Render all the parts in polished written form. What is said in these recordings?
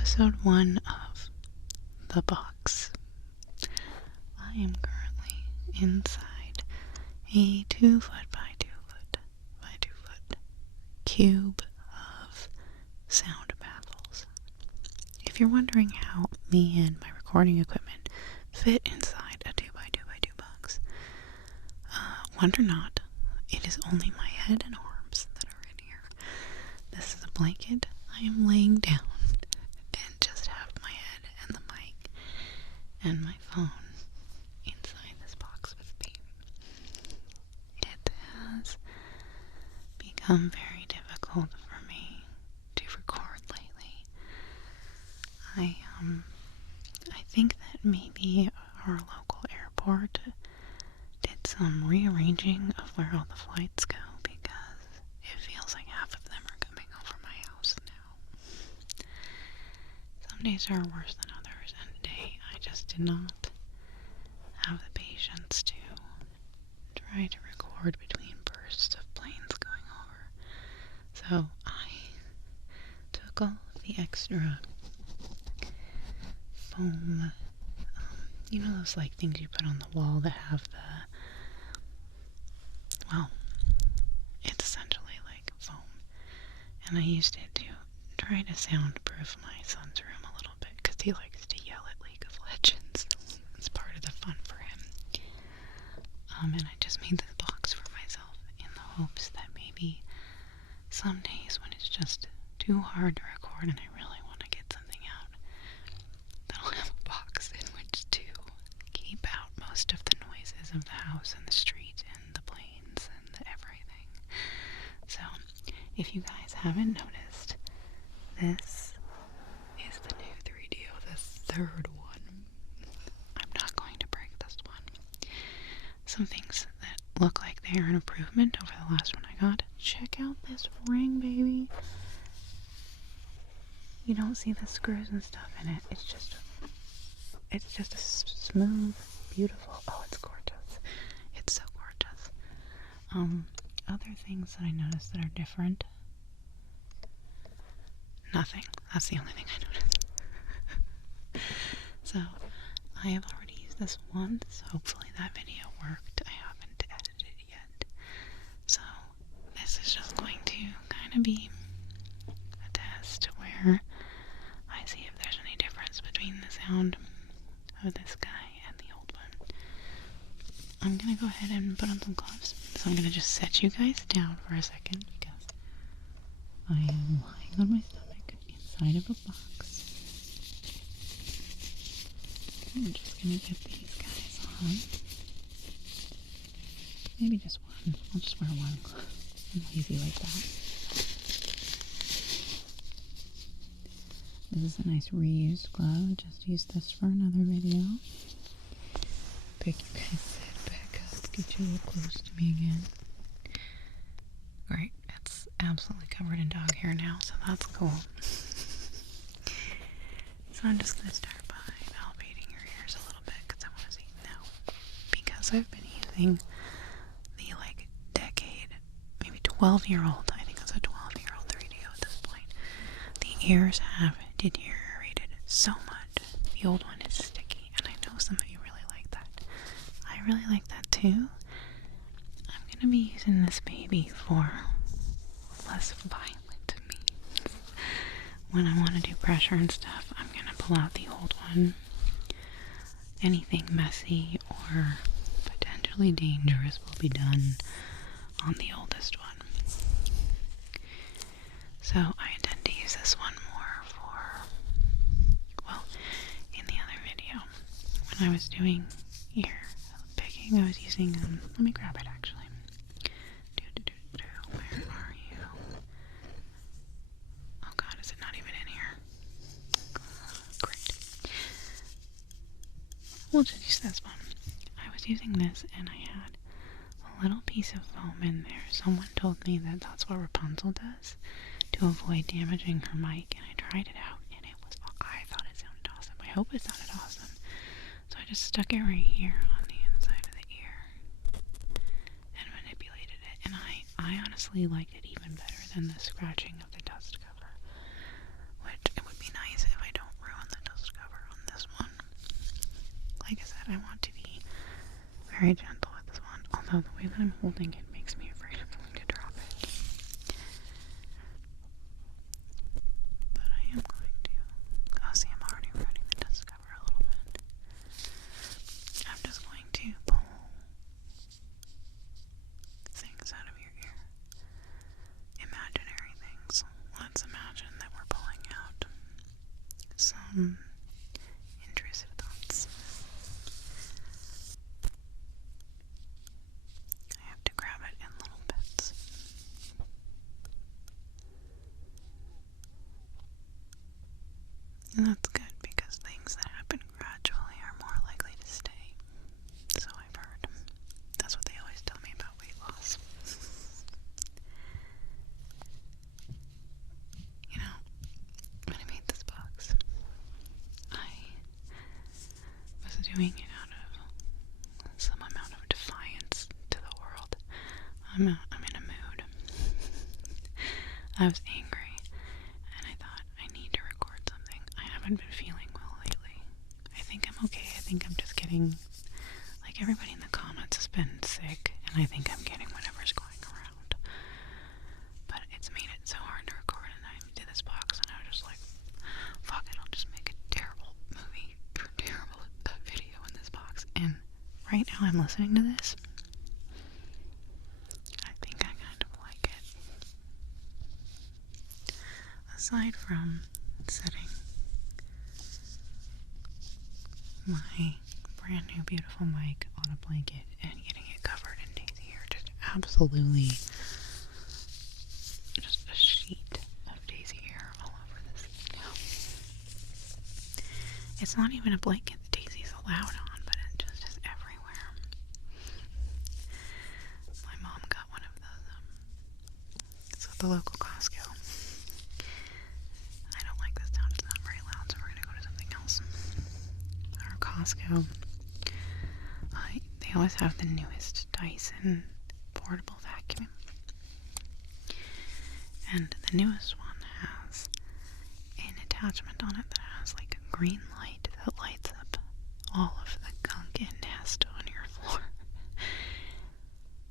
episode 1 of the box. I am currently inside a 2 foot by 2 foot by 2 foot cube of sound baffles. If you're wondering how me and my recording equipment fit inside a 2 by 2 by 2 box, wonder not, it is only my head and arms that are in here. This is a blanket. I am laying down and just have my head and the mic and my phone inside this box with me. It has become very difficult for me to record lately. I think that maybe our local airport did some rearranging of where all the flights go, because it feels like half of them are coming over my house now. Some days are worse than others, and today I just did not have the patience to try to record between bursts of planes going over. So I took all of the extra foam, you know those like things you put on the wall that have the, well, it's essentially like foam, and I used it to try to soundproof my son's room a little bit, because he likes to yell at League of Legends. It's part of the fun for him. And I just made this box for myself in the hopes that maybe some days when it's just too hard to record and I really want to get something out, that I'll have a box in which to keep out most of the noises of the house and the street and the planes and everything. So, if you guys haven't noticed, this is the new 3DO, the third one. I'm not going to break this one. Some things that look like they are an improvement over the last one I got. Check out this ring, baby. You don't see the screws and stuff in it. It's just a smooth, beautiful, oh, it's gorgeous. It's so gorgeous. Other things that I noticed that are different. Nothing. That's the only thing I noticed. So, I have already used this once. Hopefully that video worked. I haven't edited it yet. So, this is just going to kind of be a test where I see if there's any difference between the sound of this guy and the old one. I'm gonna go ahead and put on some gloves. So I'm gonna just set you guys down for a second because I am lying on my stomach inside of a box. I'm just gonna get these guys on. Maybe just one. I'll just wear one glove. I'm lazy like that. This is a nice reused glove. Just used this for another video. Pick you guys sit back up. Get you a little close to me again. Great. It's absolutely covered in dog hair now, so that's cool. So I'm just going to start by palpating your ears a little bit because I want to see now. Because I've been using the like decade, maybe 12-year-old, I think it's a 12-year-old 3DO at this point. The ears have deteriorated so much. The old one is sticky, and I know some of you really like that. I really like that too. I'm gonna be using this baby for less violent means. When I want to do pressure and stuff, I'm gonna pull out the old one. Anything messy or potentially dangerous will be done on the oldest one. So I intend to use this one more for, well, in the other video, when I was doing ear picking, I was using, let me grab it actually. Where are you? Oh god, is it not even in here? Great. We'll just use this one. I was using this and I had a little piece of foam in there. Someone told me that that's what Rapunzel does to avoid damaging her mic, and I tried it out and I thought it sounded awesome. I hope it sounded awesome. So I just stuck it right here on the inside of the ear and manipulated it, and I honestly liked it even better than the scratching of the dust cover, which it would be nice if I very gentle with this one, although the way that I'm holding it makes me afraid I'm going to drop it. But I am going to. Oh, see, I'm already running the dust cover a little bit. I'm just going to pull things out of your ear. Imaginary things. Let's imagine that we're pulling out some intrusive thoughts. I have to grab it in little bits. And that's good because things that happen gradually are more likely to stay. So I've heard. That's what they always tell me about weight loss. You know, when I made this box, I was doing it out of some amount of defiance to the world. I'm in a mood. I was angry, and I thought, I need to record something. I haven't been feeling well lately. I think I'm okay. I think I'm just getting, like, everybody in the comments has been sick, and I think I'm getting whatever's going around. But it's made it so hard to record, and I did this box, and I was just like, fuck it, I'll just make a terrible movie, or terrible video in this box. And right now I'm listening to this. I think I kind of like it. Aside from setting my brand new beautiful mic on a blanket and getting it covered in daisy hair, just absolutely just a sheet of daisy hair all over this now. It's not even a blanket the daisy's allowed on, but it just is everywhere. My mom got one of those, it's at the local Costco. I don't like this sound, it's not very loud, so we're gonna go to something else. Our Costco, they always have the newest Dyson portable vacuum. And the newest one has an attachment on it that has like a green light that lights up all of the gunk and nest on your floor.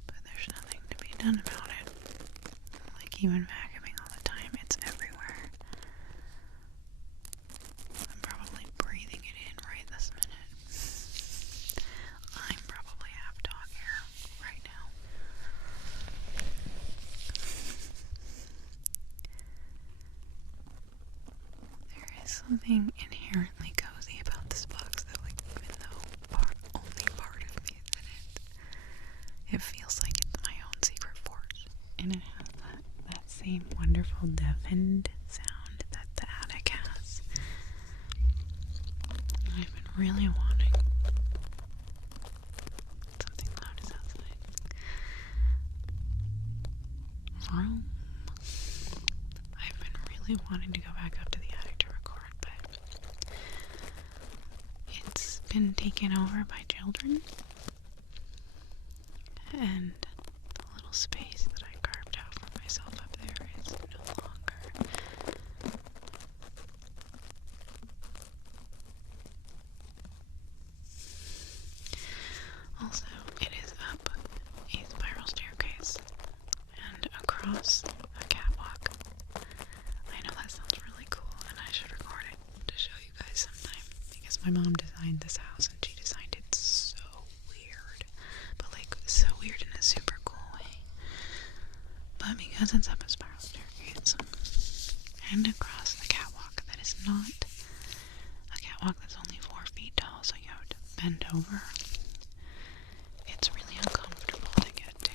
But there's nothing to be done about it. Like, even vacuuming all the time, it's everywhere. I'm probably breathing it in right this minute. I'm probably half dog hair right now. There is something inherently cozy about this box, though, like, even though only part of me is in it. It feels like it's my own secret forge. And it has that same wonderful deafened sound that the attic has. I've been really wanting. Something loud is outside. Vroom. I've been really wanting to go back up to the attic to record, but it's been taken over by children. And the little space that I carved out for myself up there is no longer. Also, it is up a spiral staircase and across a catwalk. I know that sounds really cool, and I should record it to show you guys sometime, because my mom designed this house and she designed it so weird, but like so weird in a super cool way. But because it's up a spiral staircase and across the catwalk that is not a catwalk that's only 4 feet tall, so you have to bend over, it's really uncomfortable to get to,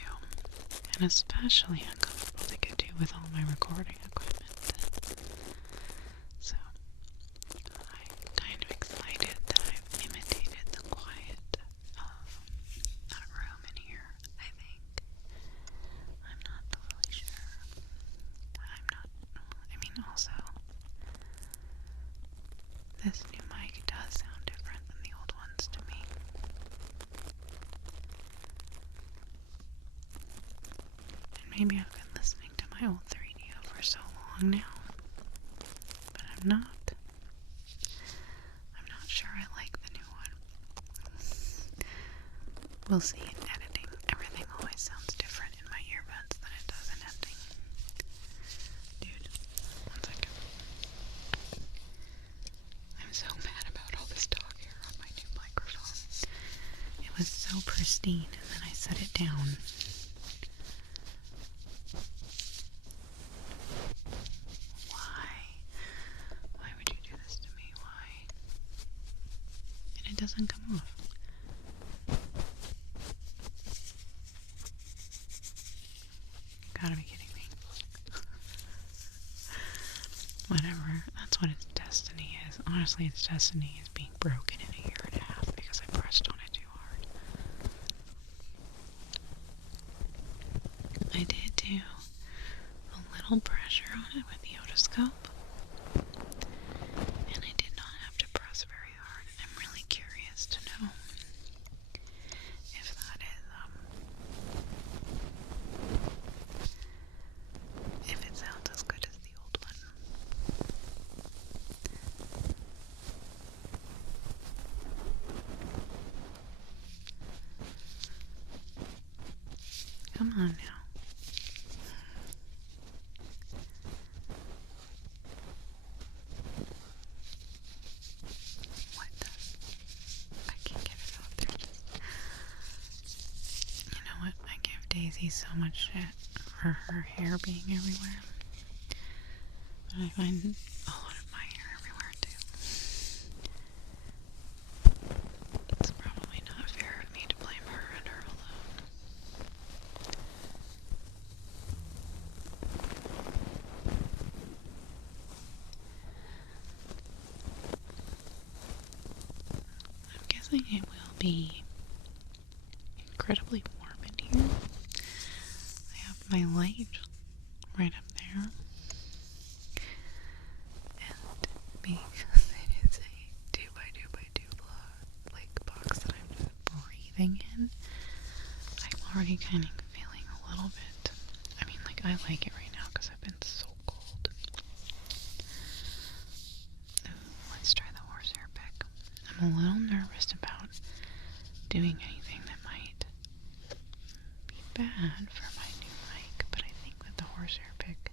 and especially uncomfortable to get to with all my recording equipment. So I'm kind of excited that I've imitated the quiet of that room in here, I think. I'm not totally sure. Also, this new mic does sound different than the old ones to me. And maybe I've been listening to my old 3DO for so long now, but I'm not sure I like the new one. We'll see in editing. Everything always sounds different in my earbuds than it does in editing. Dude, one second. I'm so mad about all this dog hair on my new microphone. It was so pristine, and then I set it down. Why would you do this to me? Why? And it doesn't come off. Gotta be kidding me. Whatever. That's what its destiny is. Honestly, its destiny is being broken in a year and a half because I pressed on it too hard. I did do a little pressure on it with the otoscope. And I did not have to press very hard. And I'm really curious to know if that is, if it sounds as good as the old one. Come on now. What? I can't get it out there. You know what? I give Daisy so much shit for her hair being everywhere. But I find a lot of my hair everywhere too. It's probably not fair of me to blame her and her alone. I'm guessing it will be incredibly warm in here. I have my light right up there. And because it is a 2x2x2 like box that I'm just breathing in, I'm already kind of feeling a little bit, I mean, like, I like it right now because I've been so cold. Ooh, let's try the Horsehair Pick. I'm a little nervous about doing anything that might be bad for my new mic, but I think with the Horsehair Pick,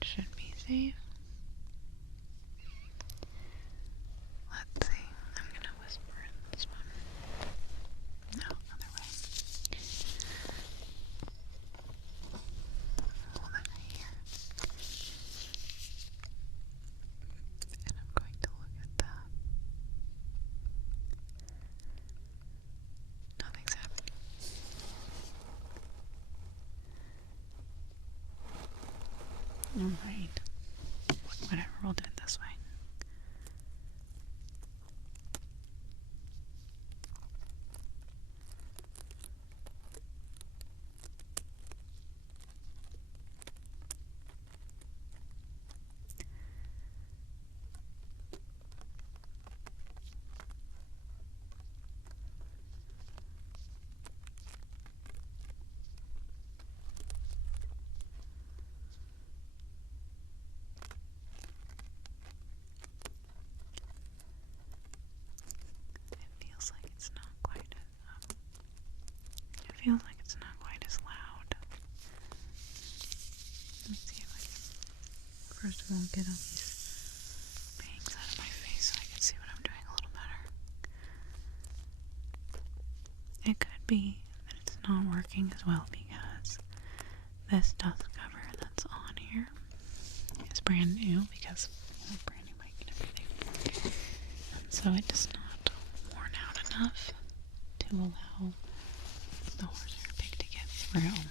it should be safe. Let's see. I'm gonna whisper in this one. No, other way. Hold it right here. And I'm going to look at that. Nothing's happening. Alright. Whatever, we'll do it this way. It feels like it's not quite as loud. Let's see if I can first of all get all these bangs out of my face so I can see what I'm doing a little better. It could be that it's not working as well because this dust cover that's on here is brand new because brand new mic and everything. And so it does not worn out enough to allow the Horsehair Pick to get through.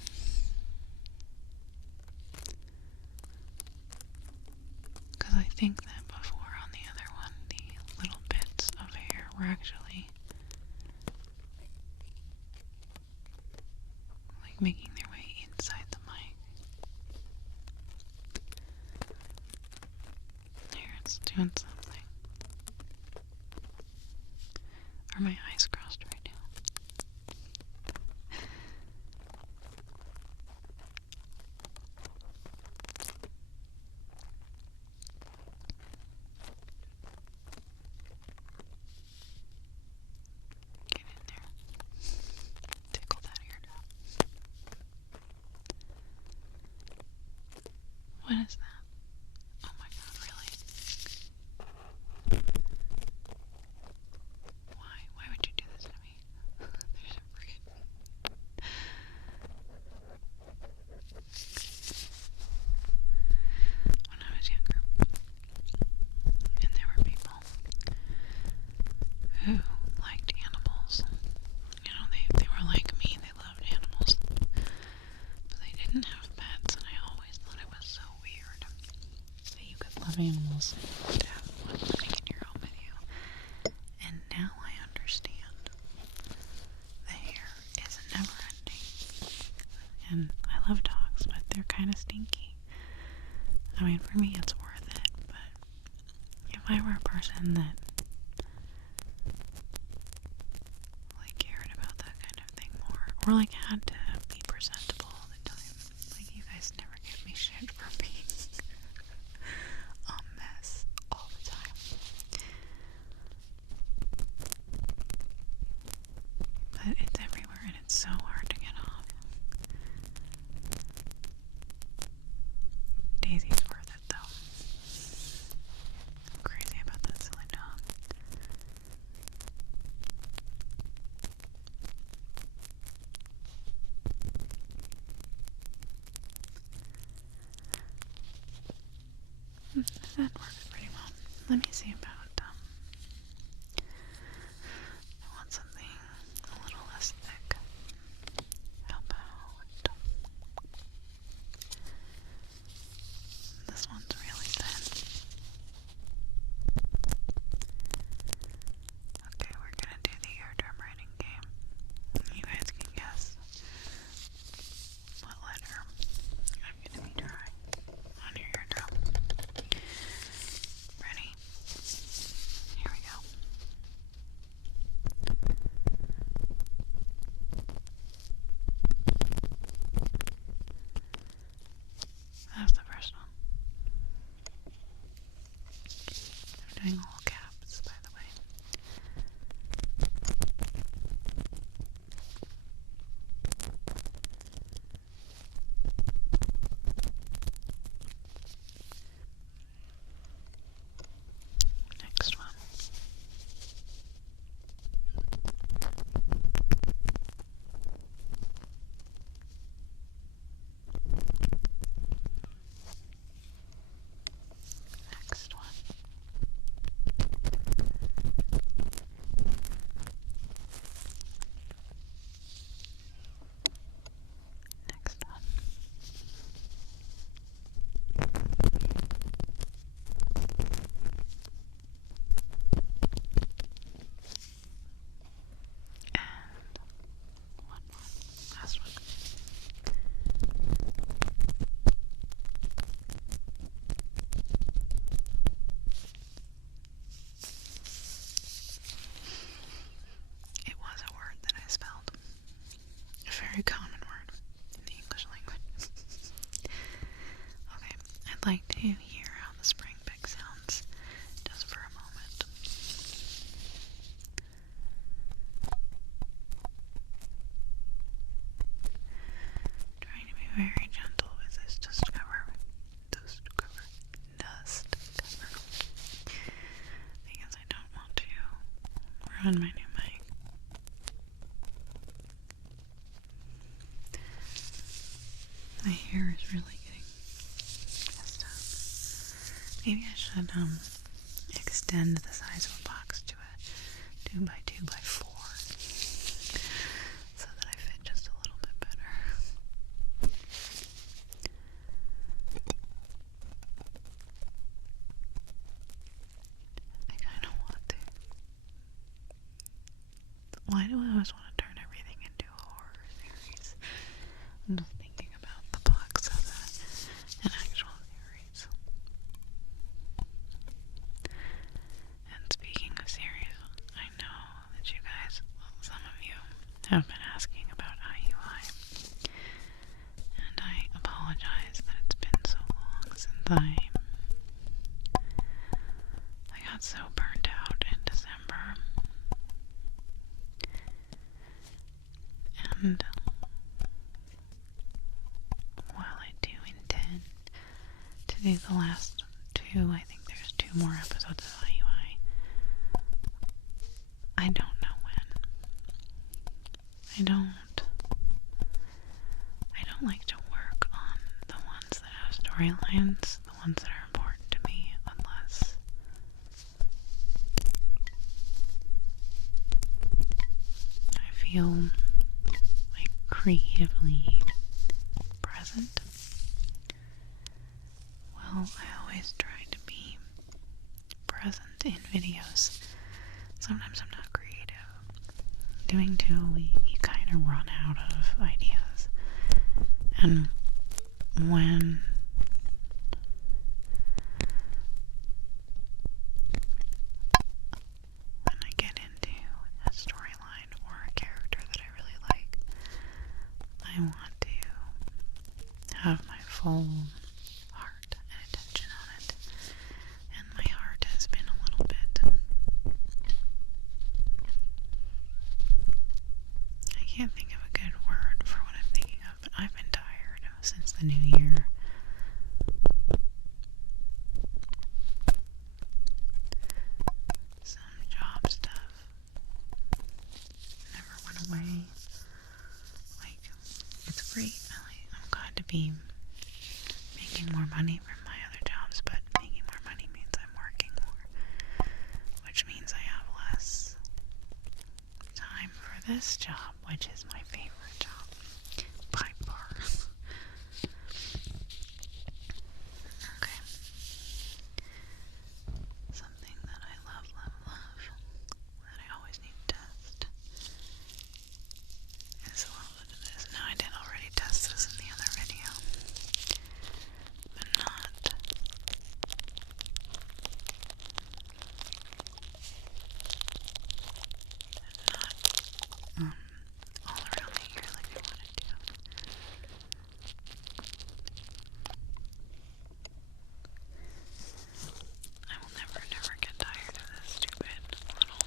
Because I think that before on the other one, the little bits of hair were actually like making their way inside the mic. There, it's doing something. Are my eyes crossed right now? What is that? Oh my god, really? Why? Why would you do this to me? They're so freaking... When I was younger, and there were people who liked animals. You know, they were like me, they loved animals. But they didn't have pets, and I always thought it was so weird that you could love animals and have one living in your home with you. And now I understand. The hair is never ending. And I love dogs, but they're kind of stinky. I mean, for me it's worth it, but if I were a person that like cared about that kind of thing more, or like had to be presentable all the time, like you guys never give me shit for being a mess all the time. But it's everywhere and it's so hard to get off. Daisy's worth it though. I'm crazy about that silly dog. That works pretty well. Let me see about, I want something a little less thick. How about, this one's really thin. Okay, we're gonna do the eardrum writing game. You guys can guess what letter I'm gonna be drawing on your eardrum. Ready? Here we go. That's the first one. I'm doing all caps, by the way. Next one. Next one. Next one. And one more. Last one. It was a word that I spelled. A very common word in the English language. Okay, I'd like to hear how the spring pick sounds just for a moment. Trying to be very gentle with this dust cover. Because I don't want to ruin my new mic. My hair is really getting messed up. Maybe I should extend the size of a box to a 2x2x4 so that I fit just a little bit better. I kind of want to. Why do I always want to turn everything into a horror series? I'm just thinking about the box as an actual series. And speaking of series, I know that you guys, well, some of you, have been asking about IUI. And I apologize that it's been so long since I got so burnt out in December. And while I do intend to do the last two. I think there's 2 more episodes of IUI. I don't know when. I don't like to work on the ones that have storylines, the ones that are important to me, unless I feel like creatively present. Well, I always try to be present in videos. Sometimes I'm not creative. Doing 2 a week, you kind of run out of ideas. And when I get into a storyline or a character that I really like, I want to have my full heart and attention on it. And my heart has been a little bit, I can't think of a good word for what I'm thinking of, but I've been tired since the new year. Some job stuff never went away. Like, it's great. I'm glad to be making more money from my other jobs, but making more money means I'm working more, which means I have less time for this job, which is my favorite job by far. Okay. Something that I love, that I always need to test is a little bit of this. Now, I did already test this in the other video, but not all around the ear like I wanted to. I will never get tired of this stupid little...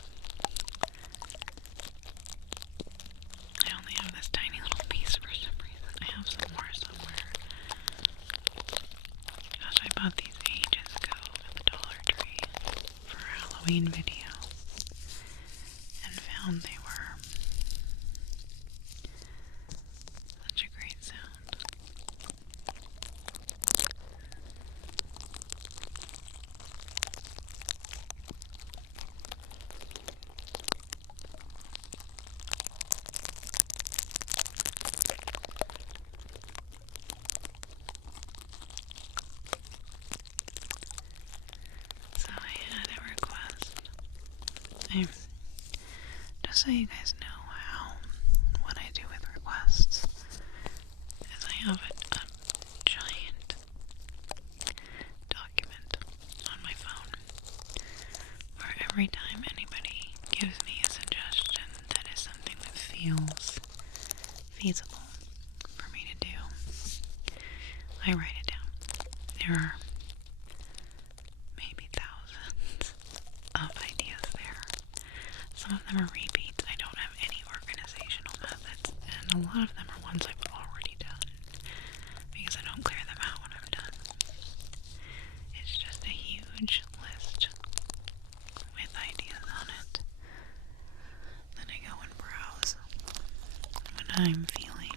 I only have this tiny little piece for some reason. I have some more somewhere. Gosh, I bought these ages ago at the Dollar Tree for a Halloween video and found they were such a great sound. So I had a request. Just so you guys know what I do with requests, is I have a giant document on my phone where every time anybody gives me a suggestion that is something that feels feasible for me to do, I write it down. There are maybe thousands of ideas there. Some of them are repeats. I don't have any organizational methods, and a lot of them are ones I've already done because I don't clear them out when I'm done. It's just a huge list with ideas on it. Then I go and browse when I'm feeling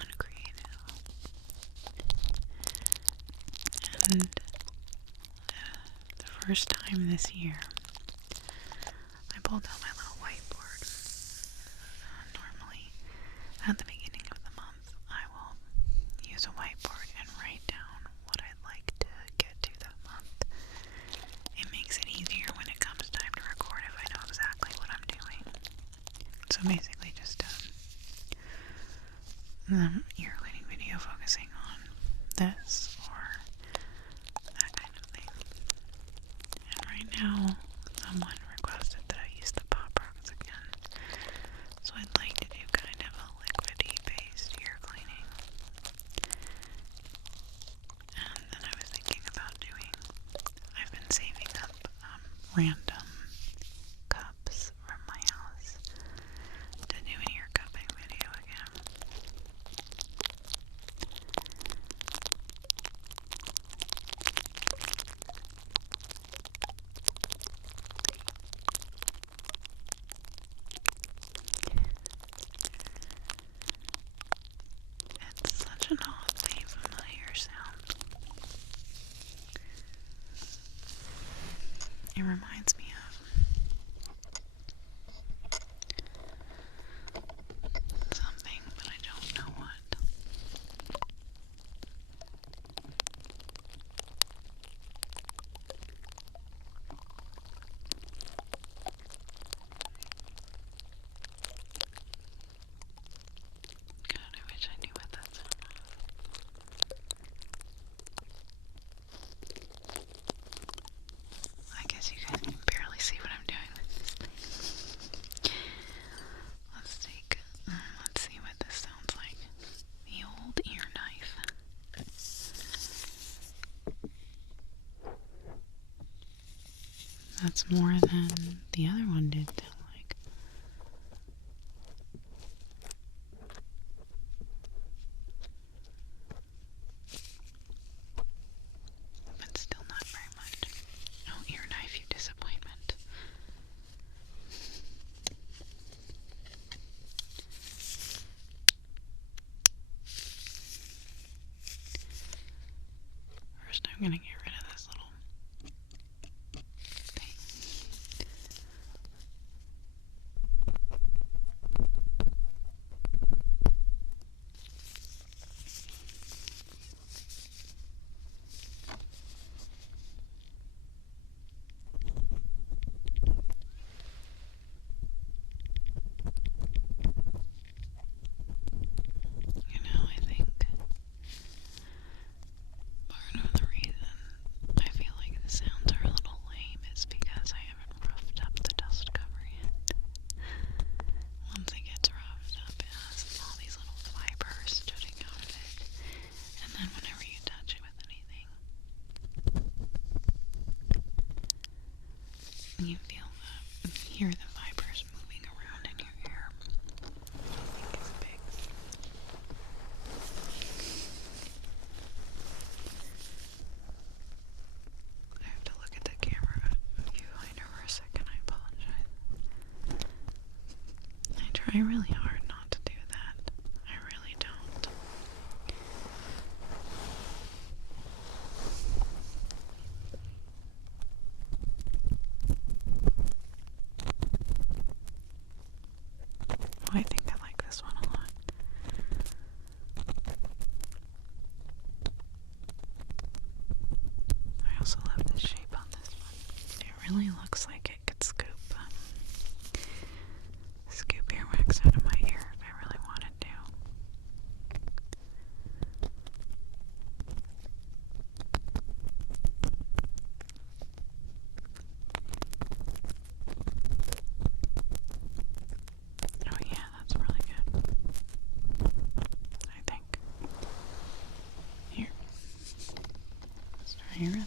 uncreative. And the first time this year, I pulled out my little whiteboard. Normally, at the beginning of the month, I will use a whiteboard and write down what I'd like to get to that month. It makes it easier when it comes time to record if I know exactly what I'm doing. So basically just an ear cleaning video focusing on this or that kind of thing. And right now, someone requested that I use the Pop Rocks again. So I'd like to do kind of a liquidy based ear cleaning. And then I was thinking about I've been saving up random cups from my house to do an ear cupping video again. such an oddly familiar sound. It reminds me of something, but I don't know what. God, I wish I knew what that sound was. I guess you guys can barely see what I'm doing with this thing. Let's see what this sounds like. The old ear knife. That's more than the other one did sound like. But still not very much. No ear knife, you disappointment. First, I'm gonna get rid of this little thing. You know, I think part of the reason I feel like the sounds are a little lame is because I haven't roughed up the dust cover yet. Once it gets roughed up, it has all these little fibers jutting out of it. And then whenever you touch it with anything, you hear the fibers moving around in your ear. I think it's big. I have to look at the camera viewfinder for a second. I apologize. I try really hard not to do that. I really don't. Oh, I think I like this one a lot. I also love the shape on this one. It really looks like it could scoop earwax out of my ear if I really wanted to. Oh yeah, that's really good. I think. Here. Let's try your other ear.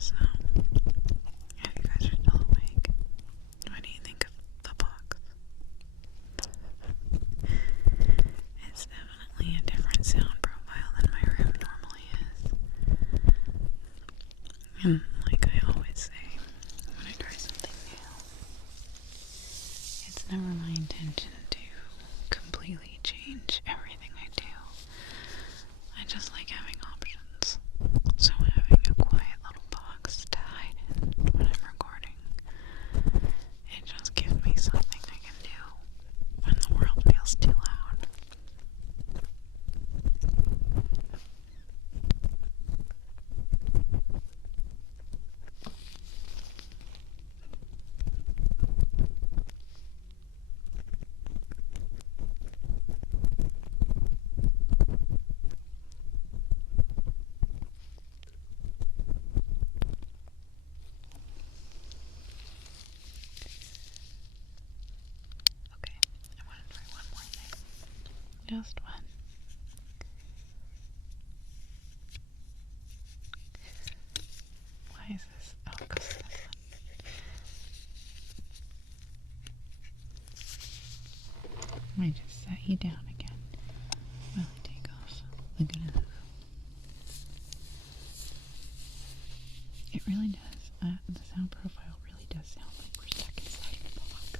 So, if you guys are still awake, what do you think of the box? It's definitely a different sound profile than my room normally is. And like I always say, when I try something new, it's never my intention to completely change everything I do. I just like having options. So having a quiet little box to hide in when I'm recording, it just gives me something I can do when the world feels too loud. Okay, I want to try one more thing. Just one. Why is this? Oh, it goes to this one. I just set you down again while I take off the Goosedown. It really does. The sound profile really does sound like we're stuck inside a box.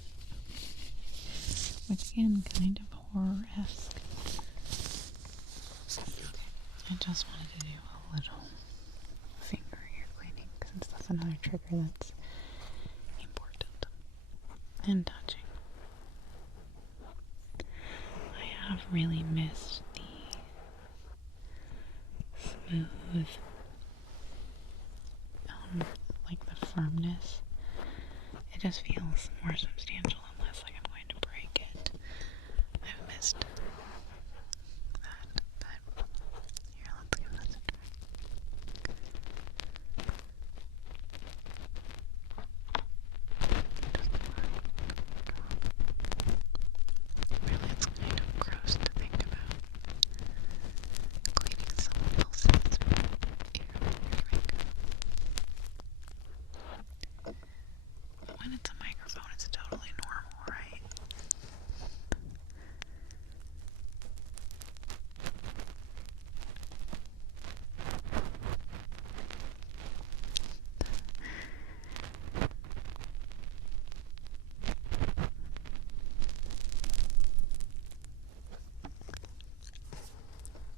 Which again, kind of horror-esque. I just wanted to do a little finger ear cleaning since that's another trigger that's important and touching. I have really missed the smooth, like the firmness. It just feels more substantial and less like I'm going to break it. I've missed that, but here, let's give this a try. Really, it's kind of gross to think about cleaning someone else's ear with your finger. But when it's a microphone, it's totally normal, right?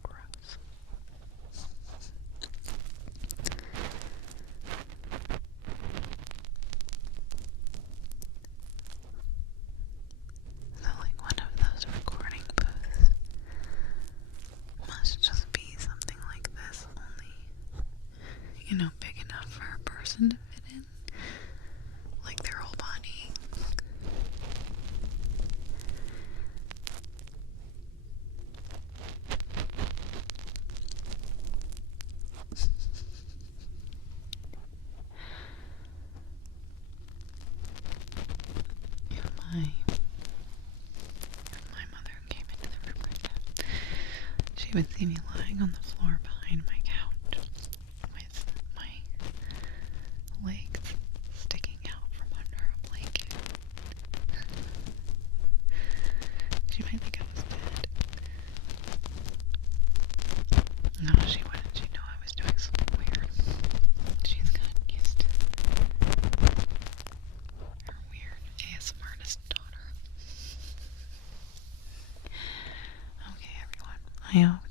Gross. So like one of those recording booths must just be something like this, only, you know, big enough for a person to fit in, like their whole body. If my mother came into the room right now, she would see me lying on the floor behind my couch with my legs sticking out from under a blanket. She might think I was dead. No, she wouldn't. She'd know I was doing something weird. She's gotten used to her weird ASMR artist daughter. Okay, everyone. I hope